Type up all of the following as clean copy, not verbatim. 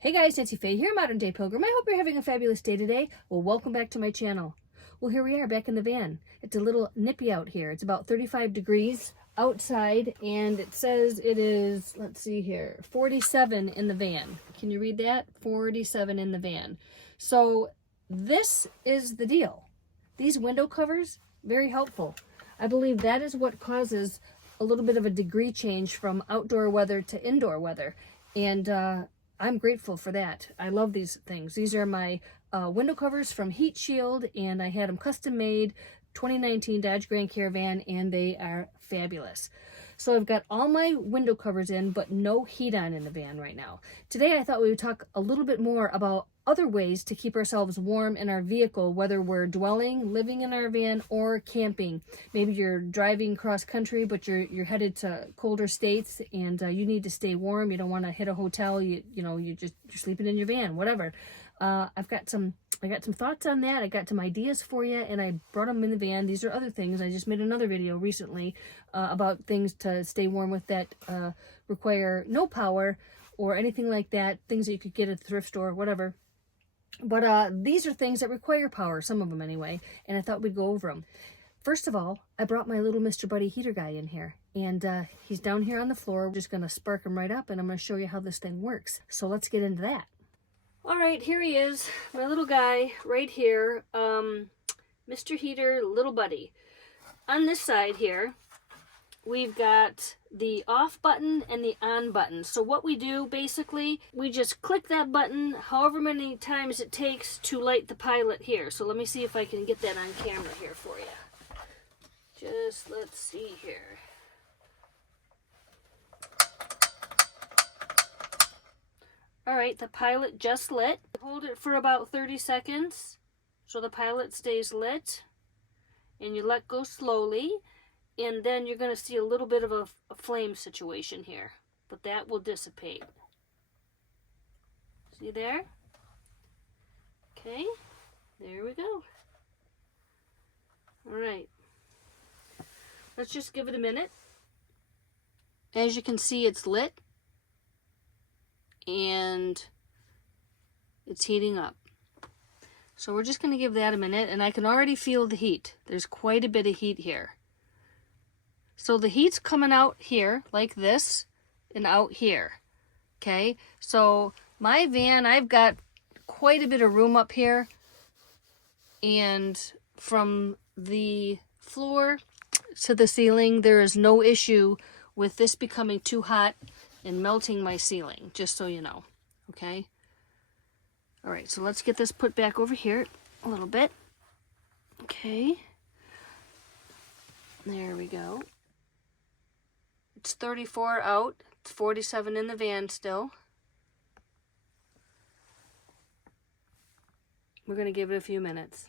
Hey guys, Nancy Faye here, Modern Day Pilgrim. I hope you're having a fabulous day today. Well, welcome back to my channel. Well, here we are back in the van. It's a little nippy out here. It's about 35 degrees outside, and it says it is, let's see here, 47 in the van. Can you read that? 47 in the van. So this is the deal. These window covers, very helpful. I believe that is what causes a little bit of a degree change from outdoor weather to indoor weather. And I'm grateful for that. I love these things. These are my window covers from Heat Shield, and I had them custom made, 2019 Dodge Grand Caravan, and they are fabulous. So I've got all my window covers in, but no heat on in the van right now. Today I thought we would talk a little bit more about other ways to keep ourselves warm in our vehicle, whether we're dwelling, living in our van, or camping. Maybe you're driving cross country, but you're headed to colder states, and you need to stay warm. You don't want to hit a hotel. You're sleeping in your van, whatever. I got some thoughts on that. I got some ideas for you, and I brought them in the van. These are other things. I just made another video recently about things to stay warm with that require no power or anything like that. Things that you could get at the thrift store, whatever. But these are things that require power, some of them anyway, and I thought we'd go over them. First of all, I brought my little Mr. Buddy heater guy in here, and he's down here on the floor. We're just going to spark him right up, and I'm going to show you how this thing works. So let's get into that. All right, here he is, my little guy right here, Mr. Heater, little buddy. On this side here, we've got the off button and the on button. So what we do, basically, we just click that button however many times it takes to light the pilot here. So let me see if I can get that on camera here for you. Just, let's see here. All right, the pilot just lit. Hold it for about 30 seconds so the pilot stays lit, and you let go slowly, and then you're going to see a little bit of a flame situation here, but that will dissipate. See there? Okay, there we go. All right, let's just give it a minute. As you can see, it's lit, and it's heating up. So we're just going to give that a minute, and I can already feel the heat. There's quite a bit of heat here. So the heat's coming out here like this and out here. Okay, so my van, I've got quite a bit of room up here, and from the floor to the ceiling, there is no issue with this becoming too hot and melting my ceiling, just so you know. Okay, all right, so let's get this put back over here a little bit. Okay, there we go. It's 34 out, it's 47 in the van still. We're gonna give it a few minutes.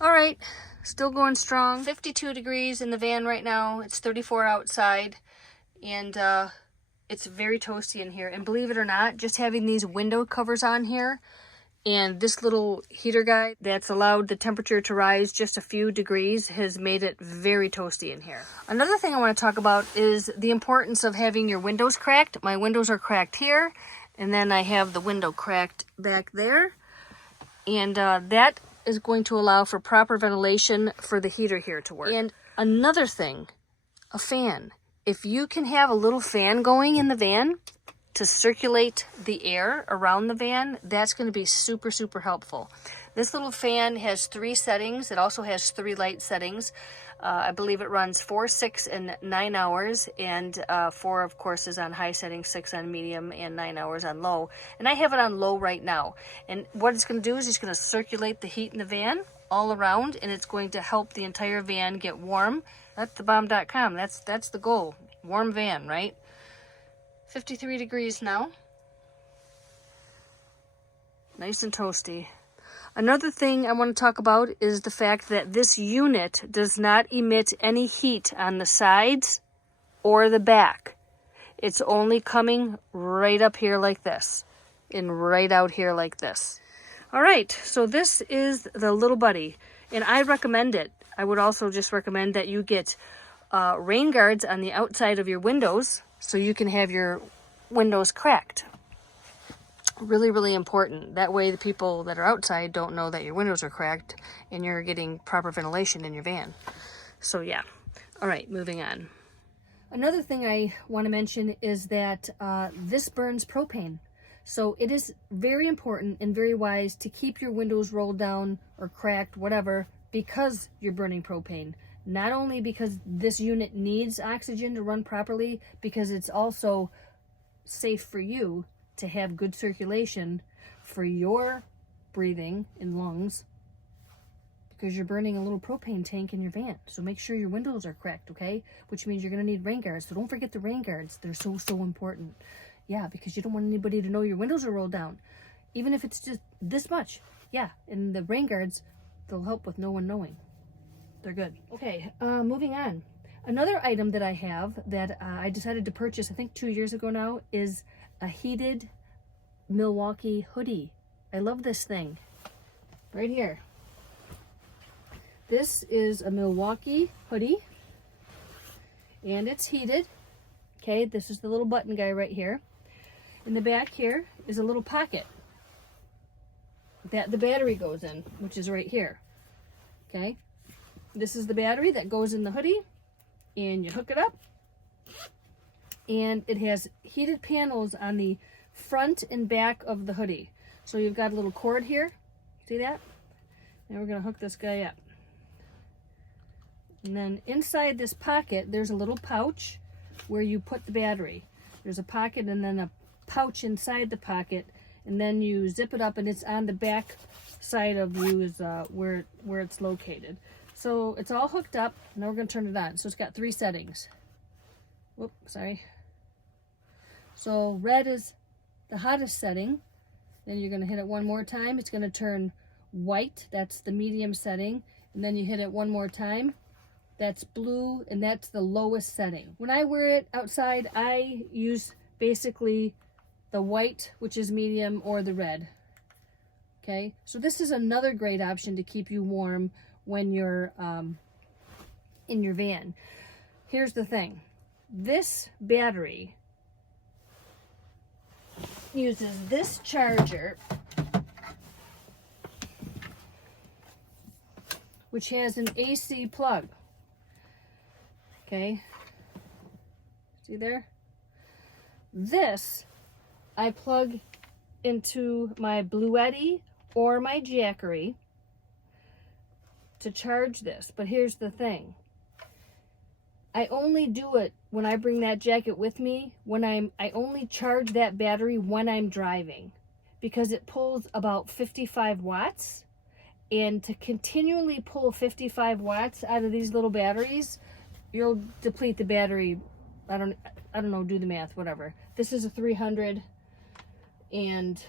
All right, still going strong. 52 degrees in the van right now. It's 34 outside, and it's very toasty in here. And believe it or not, just having these window covers on here and this little heater guy that's allowed the temperature to rise just a few degrees has made it very toasty in here. Another thing I want to talk about is the importance of having your windows cracked. My windows are cracked here, and then I have the window cracked back there. And that is going to allow for proper ventilation for the heater here to work. And another thing, a fan. If you can have a little fan going in the van to circulate the air around the van, that's going to be super, super helpful. This little fan has 3 settings. It also has 3 light settings. I believe it runs 4, 6, and 9 hours, and 4, of course, is on high setting, 6 on medium, and 9 hours on low. And I have it on low right now. And what it's going to do is it's going to circulate the heat in the van all around, and it's going to help the entire van get warm. That's thebomb.com. That's the goal. Warm van, right? 53 degrees now. Nice and toasty. Another thing I want to talk about is the fact that this unit does not emit any heat on the sides or the back. It's only coming right up here like this and right out here like this. All right, so this is the little buddy, and I recommend it. I would also just recommend that you get rain guards on the outside of your windows so you can have your windows cracked. Really, really important. That way the people that are outside don't know that your windows are cracked and you're getting proper ventilation in your van. So yeah. All right, moving on. Another thing I want to mention is that this burns propane. So it is very important and very wise to keep your windows rolled down or cracked, whatever, because you're burning propane. Not only because this unit needs oxygen to run properly, because it's also safe for you to have good circulation for your breathing and lungs, because you're burning a little propane tank in your van. So make sure your windows are cracked, okay? Which means you're going to need rain guards. So don't forget the rain guards. They're so, so important. Yeah, because you don't want anybody to know your windows are rolled down. Even if it's just this much. Yeah, and the rain guards, they'll help with no one knowing. They're good. Okay, moving on. Another item that I have that I decided to purchase, I think 2 years ago now, is a heated Milwaukee hoodie. I love this thing. Right here. This is a Milwaukee hoodie, and it's heated. Okay, this is the little button guy right here. In the back here is a little pocket that the battery goes in, which is right here. Okay, this is the battery that goes in the hoodie, and you hook it up, and it has heated panels on the front and back of the hoodie. So you've got a little cord here, see that? Now we're going to hook this guy up. And then inside this pocket, there's a little pouch where you put the battery. There's a pocket and then a pouch inside the pocket, and then you zip it up, and it's on the back side of you is where it's located. So it's all hooked up. Now we're going to turn it on. So it's got 3 settings. Whoop, sorry. So red is the hottest setting. Then you're going to hit it one more time. It's going to turn white. That's the medium setting. And then you hit it one more time. That's blue, and that's the lowest setting. When I wear it outside, I use basically the white, which is medium, or the red. Okay, so this is another great option to keep you warm when you're in your van. Here's the thing. This battery uses this charger, which has an AC plug. Okay, see there? This I plug into my Bluetti or my Jackery to charge this. But here's the thing. I only do it when I bring that jacket with me, I only charge that battery when I'm driving, because it pulls about 55 watts. And to continually pull 55 watts out of these little batteries, you'll deplete the battery. I don't know, do the math, whatever. This is a 300, and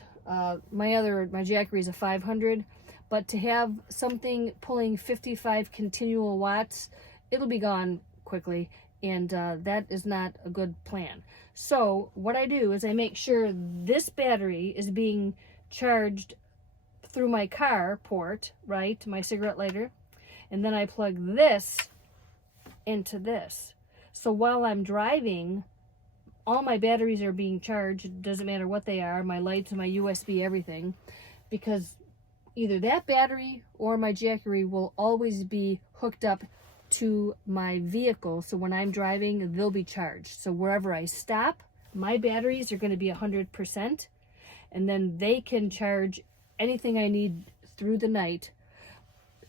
my Jackery is a 500. But to have something pulling 55 continual watts, it'll be gone quickly, and that is not a good plan. So what I do is I make sure this battery is being charged through my car port, right, my cigarette lighter, and then I plug this into this. So while I'm driving, all my batteries are being charged. Doesn't matter what they are, my lights, my USB, everything, because either that battery or my Jackery will always be hooked up to my vehicle. So when I'm driving, they'll be charged. So wherever I stop, my batteries are going to be 100%, and then they can charge anything I need through the night,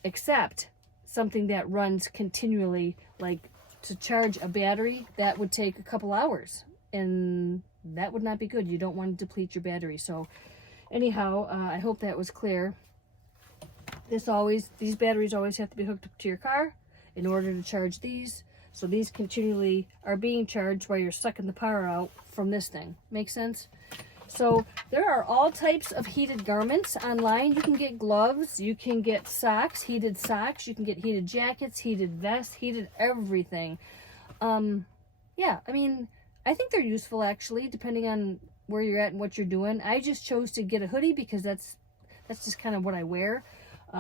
except something that runs continually. Like to charge a battery, that would take a couple hours, and that would not be good. You don't want to deplete your battery. So anyhow, I hope that was clear. These batteries always have to be hooked up to your car in order to charge these. So these continually are being charged while you're sucking the power out from this thing. Make sense? So there are all types of heated garments online. You can get gloves, you can get socks, heated socks, you can get heated jackets, heated vests, heated everything. Yeah, I mean, I think they're useful actually, depending on where you're at and what you're doing. I just chose to get a hoodie because that's just kind of what I wear.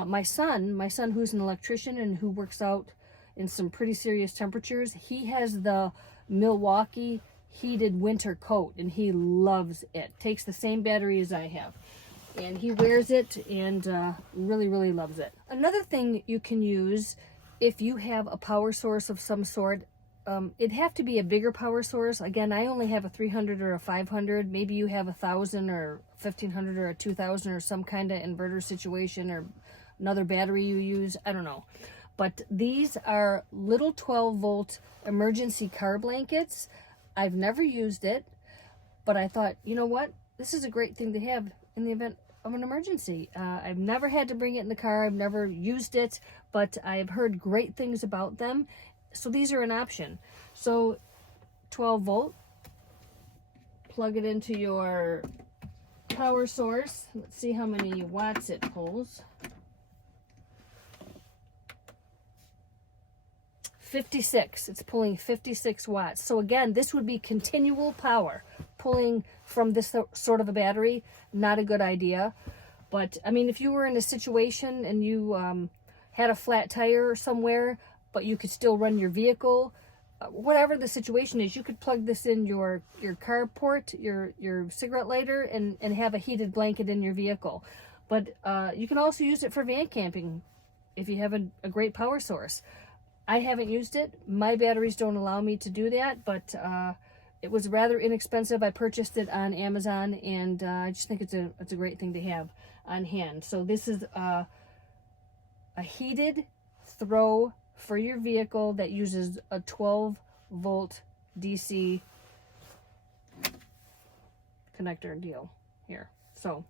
My son who's an electrician and who works out in some pretty serious temperatures, he has the Milwaukee heated winter coat, and he loves it. Takes the same battery as I have, and he wears it and really, really loves it. Another thing you can use if you have a power source of some sort, it'd have to be a bigger power source. Again, I only have a 300 or a 500. Maybe you have 1,000 or 1,500 or a 2,000 or some kind of inverter situation or another battery you use. I don't know. But these are little 12-volt emergency car blankets. I've never used it, but I thought, you know what? This is a great thing to have in the event of an emergency. I've never had to bring it in the car. I've never used it, but I've heard great things about them. So these are an option. So 12 volt, plug it into your power source. Let's see how many watts it pulls. 56. It's pulling 56 watts. So again, this would be continual power. Pulling from this sort of a battery, not a good idea. But I mean, if you were in a situation and you had a flat tire somewhere, but you could still run your vehicle, whatever the situation is, you could plug this in your carport, your cigarette lighter, and have a heated blanket in your vehicle. But you can also use it for van camping if you have a great power source. I haven't used it. My batteries don't allow me to do that, but it was rather inexpensive. I purchased it on Amazon, and I just think it's a great thing to have on hand. So this is a heated throw for your vehicle that uses a 12-volt DC connector deal here. So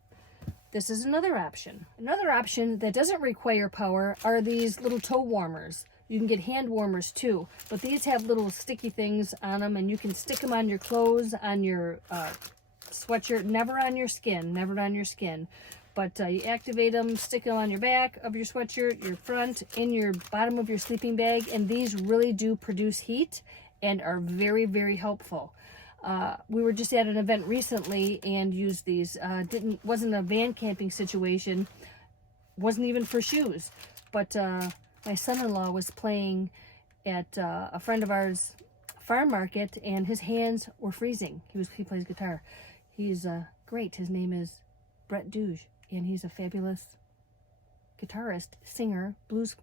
this is another option. Another option that doesn't require power are these little toe warmers. You can get hand warmers too, but these have little sticky things on them, and you can stick them on your clothes, on your sweatshirt, never on your skin, never on your skin. But you activate them, stick them on your back of your sweatshirt, your front, in your bottom of your sleeping bag, and these really do produce heat and are very, very helpful. We were just at an event recently and used these. Wasn't a van camping situation, wasn't even for shoes, but my son-in-law was playing at a friend of ours farm market, and his hands were freezing. He plays guitar. He's great. His name is Brett Duge, and he's a fabulous guitarist, singer, blues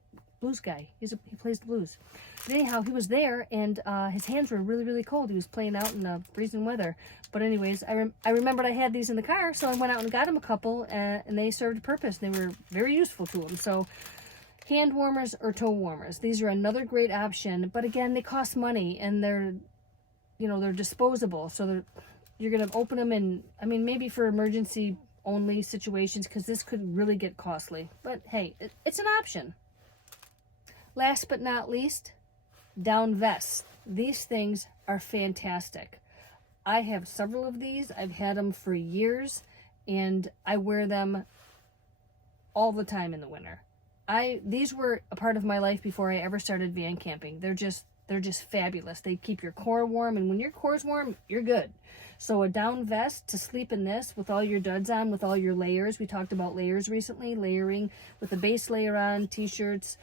guy. He plays the blues. But anyhow, he was there, and his hands were really, really cold. He was playing out in the freezing weather. But anyways, I remembered I had these in the car, so I went out and got him a couple, and they served a purpose. They were very useful to him. So hand warmers or toe warmers, these are another great option. But again, they cost money, and they're disposable. So you're going to open them in, I mean, maybe for emergency only situations, because this could really get costly. But hey, it's an option. Last but not least, down vests. These things are fantastic. I have several of these. I've had them for years, and I wear them all the time in the winter. These were a part of my life before I ever started van camping. They're just fabulous. They keep your core warm, and when your core's warm, you're good. So a down vest to sleep in this with all your duds on, with all your layers. We talked about layers recently, layering with a base layer on, t-shirts,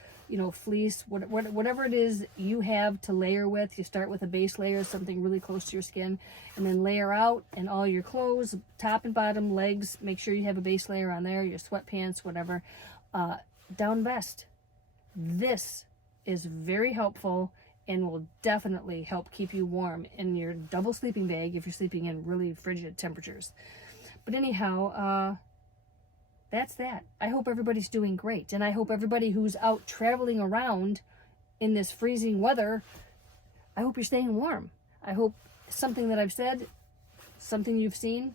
fleece, whatever it is you have to layer with. You start with a base layer, something really close to your skin, and then layer out, and all your clothes, top and bottom, legs, make sure you have a base layer on there, your sweatpants, whatever. Down vest. This is very helpful and will definitely help keep you warm in your double sleeping bag if you're sleeping in really frigid temperatures. But anyhow, that's that. I hope everybody's doing great, and I hope everybody who's out traveling around in this freezing weather, I hope you're staying warm. I hope something that I've said, something you've seen,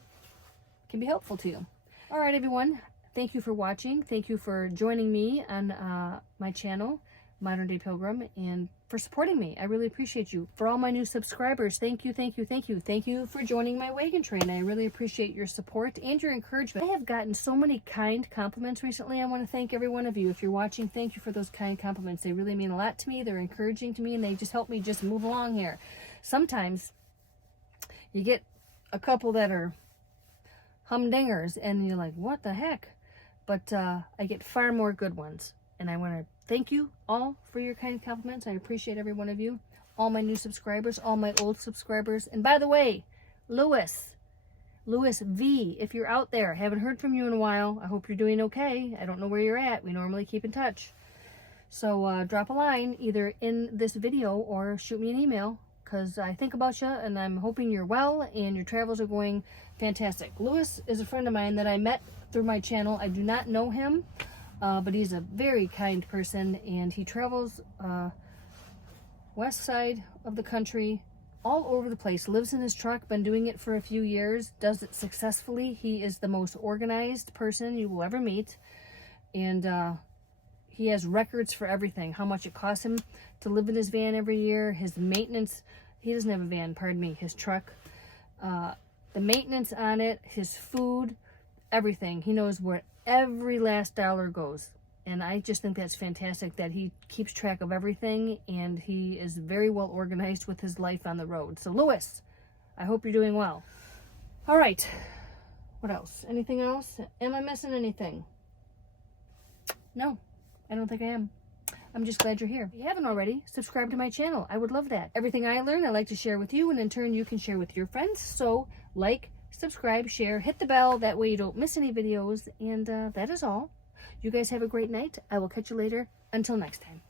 can be helpful to you. All right, everyone. Thank you for watching. Thank you for joining me on my channel, Modern Day Pilgrim, and for supporting me. I really appreciate you. For all my new subscribers, thank you, thank you, thank you. Thank you for joining my wagon train. I really appreciate your support and your encouragement. I have gotten so many kind compliments recently. I want to thank every one of you. If you're watching, thank you for those kind compliments. They really mean a lot to me. They're encouraging to me, and they just help me just move along here. Sometimes you get a couple that are humdingers, and you're like, what the heck? But I get far more good ones, and I want to thank you all for your kind compliments. I appreciate every one of you. all my new subscribers, all my old subscribers. And by the way, Lewis V, if you're out there, haven't heard from you in a while. I hope you're doing okay. I don't know where you're at. We normally keep in touch. So drop a line either in this video or shoot me an email, because I think about you and I'm hoping you're well and your travels are going fantastic. Lewis is a friend of mine that I met through my channel. I do not know him, but he's a very kind person, and he travels west side of the country, all over the place, lives in his truck, been doing it for a few years, does it successfully. He is the most organized person you will ever meet, and he has records for everything, how much it costs him to live in his van every year, his maintenance. He doesn't have a van, pardon me, his truck. The maintenance on it, his food, everything. He knows where every last dollar goes. And I just think that's fantastic that he keeps track of everything, and he is very well organized with his life on the road. So Lewis, I hope you're doing well. All right, what else? Anything else? Am I missing anything? No, I don't think I am. I'm just glad you're here. If you haven't already, subscribe to my channel. I would love that. Everything I learn, I like to share with you, and in turn, you can share with your friends. So like, subscribe, share, hit the bell. That way you don't miss any videos. And that is all. You guys have a great night. I will catch you later. Until next time.